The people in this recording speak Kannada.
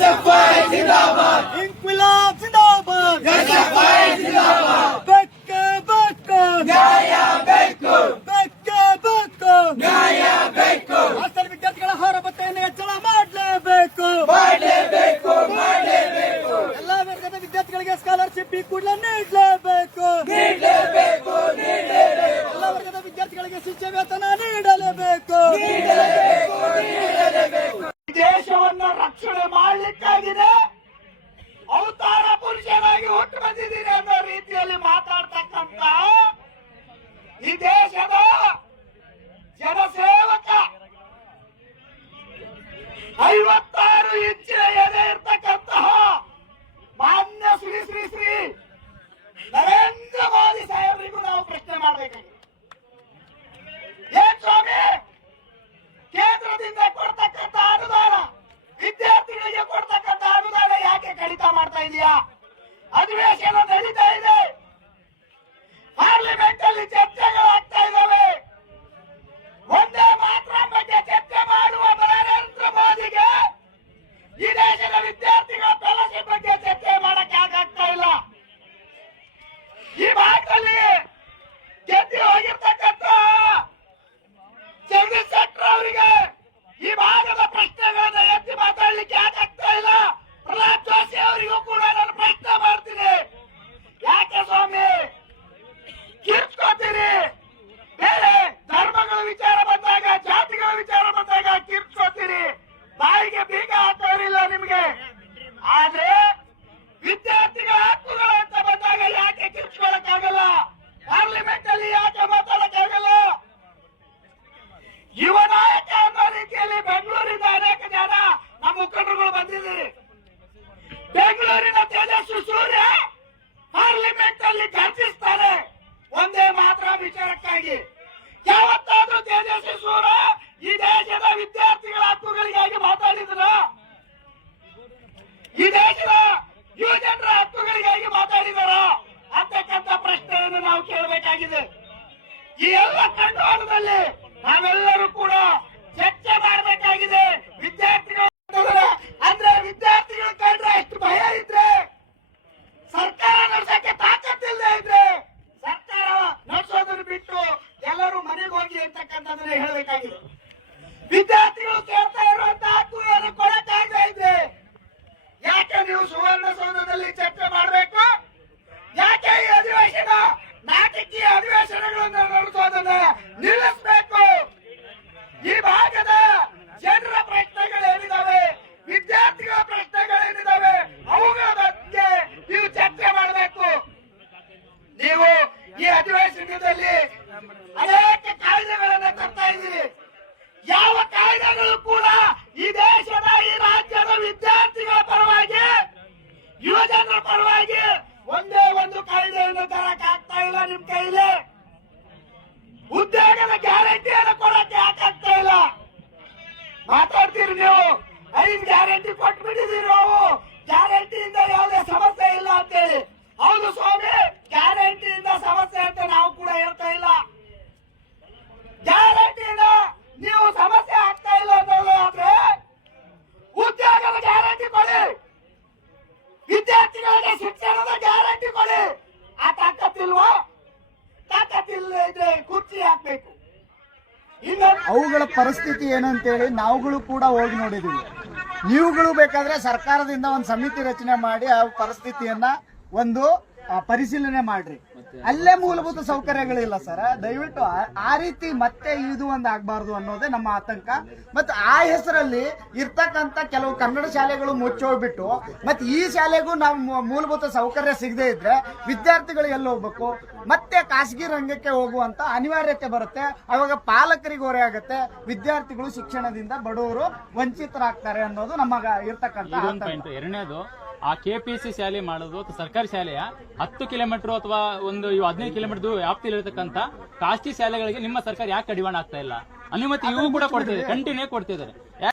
SFI जिंदाबाद, इंक्विलाब जिंदाबाद, SFI जिंदाबाद, बेके बेके न्याय ಬೇಕು, बेके बेके ನ್ಯಾಯ ಬೇಕು, ಹಾಸ್ಟೆಲ್ ವಿದ್ಯಾರ್ಥಿಗಳ ಆಹಾರ ಭತ್ಯೆಯನ್ನು ಹೆಚ್ಚಳ ಮಾಡಲೇಬೇಕು, ಮಾಡಲೇಬೇಕು, ಮಾಡಲೇಬೇಕು, ಎಲ್ಲಾ ವರ್ಗದ ವಿದ್ಯಾರ್ಥಿಗಳಿಗೆ ಸ್ಕಾಲರ್ಶಿಪ್ ಈ ಕೂಡಲೇ ನೀಡಲೇಬೇಕು, ನೀಡಲೇಬೇಕು, ನೀಡಲೇಬೇಕು, ಎಲ್ಲಾ ವರ್ಗದ ವಿದ್ಯಾರ್ಥಿಗಳಿಗೆ ಶಿಷ್ಯ ವೇತನ ನೀಡಲೇಬೇಕು, ನೀಡಲೇಬೇಕು, ನೀಡಲೇಬೇಕು. ದೇಶವನ್ನು ರಕ್ಷಣೆ ಮಾಡಲಿಕ್ಕಾಗಿದೆ ಅವತಾರ ಪುರುಷರಾಗಿ ಹುಟ್ಟು ಬಂದಿದ್ದೀರಿ ಅನ್ನೋ ರೀತಿಯಲ್ಲಿ ಮಾತಾಡ್ತಕ್ಕಂತ ಈ ದೇಶದ ಜನಸೇವಕ 56 ಇಂಚಿನ ಎದೆ ಇರ್ತಕ್ಕಂತಹ ಮಾನ್ಯ ಶ್ರೀ ಶ್ರೀ ಶ್ರೀ ನರೇಂದ್ರ ಮೋದಿ ಸಾಹೇಬರಿಗೂ ನಾವು ಪ್ರಶ್ನೆ ಮಾಡಬೇಕಾಗಿದೆ. ಏನ್ ಸ್ವಾಮಿ, ಕೇಂದ್ರದಿಂದ ಕೊಡ್ತಕ್ಕಂಥ ಅನುದಾನ, ವಿದ್ಯಾರ್ಥಿಗಳಿಗೆ ಕೊಡ್ತಕ್ಕಂಥ ಅನುದಾನ ಯಾಕೆ ಕಡಿತ ಮಾಡ್ತಾ ಇದೆಯಾ? ಅಧಿವೇಶನ ನಡೀತಾ ಇದೆ, ಪಾರ್ಲಿಮೆಂಟ್ ಅಲ್ಲಿ ಚರ್ಚೆಗಳಾಗ್ತಾ ಇದ್ದಾವೆ. ಒಂದೇ ಮಾತ್ರ ಬಗ್ಗೆ ಚರ್ಚೆ ಮಾಡುವ ನರೇಂದ್ರ ಮೋದಿಗೆ ಈ ದೇಶದ ವಿದ್ಯಾರ್ಥಿಗಳ ಫೆಲೋಶಿಪ್ ಬಗ್ಗೆ ಚರ್ಚೆ ಮಾಡಕ್ಕೆ ಆಗ್ತಾ ಇಲ್ಲ. ಈ ಭಾಗದಲ್ಲಿ ಗೆದ್ದು ಹೋಗಿರ್ತಕ್ಕಂಥ ಜಗದೀಶ್ ಶೆಟ್ಟರ್ ಅವರಿಗೆ ಈ ಭಾಗದ ಪ್ರಶ್ನೆಗಳನ್ನ ಎತ್ತಿ ಮಾತಾಡ್ಲಿಕ್ಕೆ ಯಾಕಾಗ್ತಾ ಇಲ್ಲ? ಪ್ರಹ್ಲಾದ್ ಜೋಶಿ ಅವರಿಗೂ ಕೂಡ ನಾನು ಪ್ರಶ್ನೆ ಮಾಡ್ತೀನಿ, ಯಾಕೆ ಸ್ವಾಮಿ ಕಿರ್ಚ್ಕೋತೀರಿ? ಬೇರೆ ಧರ್ಮಗಳ ವಿಚಾರ ಬಂದಾಗ, ಜಾತಿಗಳ ವಿಚಾರ ಬಂದಾಗ ಕಿರ್ಚ್ಕೋತೀರಿ, ಬಾಯಿಗೆ ಬೀಗ ಹಾಕೋರಿಲ್ಲ ನಿಮ್ಗೆ. ಆದ್ರೆ ವಿದ್ಯಾರ್ಥಿಗಳ ಹಕ್ಕುಗಳು ಅಂತ ಬಂದಾಗ ಯಾಕೆ ಕಿರ್ಚ್ಕೊಳಕ್ಕಾಗಲ್ಲ? ಪಾರ್ಲಿಮೆಂಟ್ ಅಲ್ಲಿ ಯಾಕೆ ಮಾತಾಡಕ್ಕಾಗಲ್ಲ? ಯುವ ನಾಯಕ ಅನ್ನೋ ರೀತಿಯಲ್ಲಿ ಬೆಂಗಳೂರಿನ ಅನೇಕ ಜನ ನಮ್ಮ ಮುಖಂಡರುಗಳು ಬಂದಿದ್ದೀರಿ. ಬೆಂಗಳೂರಿನ ತೇಜಸ್ವಿ ಸೂರ್ಯ ಪಾರ್ಲಿಮೆಂಟ್ ಅಲ್ಲಿ ಚರ್ಚಿಸ್ತಾರೆ ಒಂದೇ ಮಾತ್ರ ವಿಚಾರಕ್ಕಾಗಿ. ಯಾವತ್ತಾದ್ರೂ ತೇಜಸ್ವಿ ಸೂರ್ಯ ಈ ದೇಶದ ವಿದ್ಯಾರ್ಥಿಗಳ ಹಕ್ಕುಗಳಿಗಾಗಿ ಮಾತಾಡಿದ್ರ? ಈ ದೇಶದ ಯುವ ಜನರ ಹಕ್ಕುಗಳಿಗಾಗಿ ಮಾತಾಡಿದಾರ ಅಂತಕ್ಕಂಥ ಪ್ರಶ್ನೆಯನ್ನು ನಾವು ಕೇಳಬೇಕಾಗಿದೆ. ಈ ಎಲ್ಲ ಕಂಡುವಾರದಲ್ಲಿ ನಾವೆಲ್ಲರೂ ಕೂಡ ಚರ್ಚೆ ಮಾಡಬೇಕಾಗಿದೆ. ವಿದ್ಯಾರ್ಥಿಗಳು ಅಂದ್ರೆ ವಿದ್ಯಾರ್ಥಿಗಳು ಕಂಡ್ರೆ ಎಷ್ಟು ಭಯ ಇದ್ರೆ, ಸರ್ಕಾರ ನಡೆಸಕ್ಕೆ ತಾಕತ್ತಿಲ್ಲದೆ ಇದ್ರೆ ಸರ್ಕಾರ ನಡೆಸೋದನ್ನು ಬಿಟ್ಟು ಎಲ್ಲರೂ ಮನೆಗೆ ಹೋಗಿ ಅಂತಕ್ಕಂಥದ್ದನ್ನ ಹೇಳಬೇಕಾಗಿದೆ. ವಿದ್ಯಾರ್ಥಿಗಳು ಕೇಳ್ತಾ ಇರುವಂತ ಹಕ್ಕುಗಳನ್ನು ಕೊಡಕ್ಕಾಗದೇ ಇದ್ರೆ ಯಾಕೆ ನೀವು ಸುವರ್ಣಸೌಧದಲ್ಲಿ ಚರ್ಚೆ ಮಾಡಬೇಕು? ಯಾಕೆ ಈ ಅಧಿವೇಶನ ನಾಟಕೀಯ ಅಧಿವೇಶನಗಳನ್ನು ನಡೆಸೋದನ್ನ ನಿಲ್ಲಿಸಬೇಕು? ಈ ಭಾಗದ ಜನರ ಪ್ರಶ್ನೆಗಳೇನಿದಾವೆ, ವಿದ್ಯಾರ್ಥಿಗಳ ಪ್ರಶ್ನೆಗಳೇನಿದಾವೆ, ಅವುಗಳ ಬಗ್ಗೆ ನೀವು ಚರ್ಚೆ ಮಾಡಬೇಕು. ನೀವು ಈ ಅಧಿವೇಶನದಲ್ಲಿ ಅನೇಕ ಕಾಯ್ದೆಗಳನ್ನ ತರ್ತಾ ಇದ್ದೀರಿ. ಯಾವ ಕಾಯ್ದೆಗಳು ಕೂಡ ಈ ದೇಶದ, ಈ ರಾಜ್ಯದ ವಿದ್ಯಾರ್ಥಿಗಳ ಪರವಾಗಿ, ಯುವ ಜನರ ಪರವಾಗಿ ಒಂದೇ ಒಂದು ಕಾಯ್ದೆಯನ್ನು ತರಕ್ ಆಗ್ತಾ ಇಲ್ಲ ನಿಮ್ ಕೈಲಿ. ಉದ್ಯೋಗದ ಗ್ಯಾರಂಟಿಯನ್ನು ಕೊಡಕ್ಕೆ ಯಾಕಾಗ್ತಾ ಇಲ್ಲ? ಮಾತಾಡ್ತೀರಿ ನೀವು, 5 ಗ್ಯಾರಂಟಿ ಕೊಟ್ಬಿಟ್ಟಿದ್ದೀರಿ ನಾವು, ಗ್ಯಾರಂಟಿಯಿಂದ ಯಾವುದೇ ಸಮಸ್ಯೆ ಇಲ್ಲ ಅಂತೇಳಿ. ಹೌದು ಸ್ವಾಮಿ, ಗ್ಯಾರಂಟಿಯಿಂದ ಸಮಸ್ಯೆ ಅಂತ ನಾವು ಕೂಡ ಹೇಳ್ತಾ ಇಲ್ಲ. ಗ್ಯಾರಂಟಿಯಿಂದ ನೀವು ಸಮಸ್ಯೆ ಆಗ್ತಾ ಇಲ್ಲ ಅನ್ನೋದಾದ್ರೆ ಉದ್ಯೋಗದ ಗ್ಯಾರಂಟಿ ಕೊಡಿ, ವಿದ್ಯಾರ್ಥಿಗಳಿಗೆ ಶಿಕ್ಷಣದ ಗ್ಯಾರಂಟಿ ಕೊಡಿ. ಆ ತಾಕತ್ತಿಲ್ವಾ? ತಾಕತ್ತಿಲ್ಲ ಇದ್ರೆ ಕುರ್ಚಿ ಹಾಕ್ಬೇಕು. ಅವುಗಳ ಪರಿಸ್ಥಿತಿ ಏನಂತೇಳಿ ನಾವುಗಳು ಕೂಡ ಹೋಗಿ ನೋಡಿದೀವಿ. ನೀವುಗಳು ಬೇಕಾದ್ರೆ ಸರ್ಕಾರದಿಂದ ಒಂದು ಸಮಿತಿ ರಚನೆ ಮಾಡಿ ಆ ಪರಿಸ್ಥಿತಿಯನ್ನ ಒಂದು ಪರಿಶೀಲನೆ ಮಾಡ್ರಿ. ಅಲ್ಲೇ ಮೂಲಭೂತ ಸೌಕರ್ಯಗಳಿಲ್ಲ ಸರ್. ದಯವಿಟ್ಟು ಆ ರೀತಿ ಮತ್ತೆ ಇದು ಒಂದು ಆಗ್ಬಾರ್ದು ಅನ್ನೋದೇ ನಮ್ಮ ಆತಂಕ. ಮತ್ತೆ ಆ ಹೆಸರಲ್ಲಿ ಇರ್ತಕ್ಕಂತ ಕೆಲವು ಕನ್ನಡ ಶಾಲೆಗಳು ಮುಚ್ಚೋಗ್ಬಿಟ್ಟು ಮತ್ತೆ ಈ ಶಾಲೆಗೂ ನಾವು ಮೂಲಭೂತ ಸೌಕರ್ಯ ಸಿಗದೆ ಇದ್ರೆ ವಿದ್ಯಾರ್ಥಿಗಳು ಎಲ್ಲಿ ಹೋಗ್ಬೇಕು? ಮತ್ತೆ ಖಾಸಗಿ ರಂಗಕ್ಕೆ ಹೋಗುವಂತ ಅನಿವಾರ್ಯತೆ ಬರುತ್ತೆ. ಅವಾಗ ಪಾಲಕರಿಗೆ ಹೊರೆ ಆಗುತ್ತೆ, ವಿದ್ಯಾರ್ಥಿಗಳು ಶಿಕ್ಷಣದಿಂದ ಬಡವರು ವಂಚಿತರಾಗ್ತಾರೆ ಅನ್ನೋದು ನಮಗ ಇರ್ತಕ್ಕಂಥ. ಎರಡನೇದು, ಆ ಕೆಪಿಸಿ ಶಾಲೆ ಮಾಡೋದು ಅಥವಾ ಸರ್ಕಾರಿ ಶಾಲೆಯ 10 ಕಿಲೋಮೀಟರ್ ಅಥವಾ ಒಂದು 15 ಕಿಲೋಮೀಟರ್ ವ್ಯಾಪ್ತಿಯಲ್ಲಿರತಕ್ಕಂತ ಖಾಸಗಿ ಶಾಲೆಗಳಿಗೆ ನಿಮ್ಮ ಸರ್ಕಾರ ಯಾಕೆ ಕಡಿವಾಣ ಆಗ್ತಾ ಇಲ್ಲ? ಅನುಮತಿ ಇವು ಕೂಡ ಕೊಡ್ತಿದ್ದಾರೆ, ಕಂಟಿನ್ಯೂ ಕೊಡ್ತಿದ್ದಾರೆ.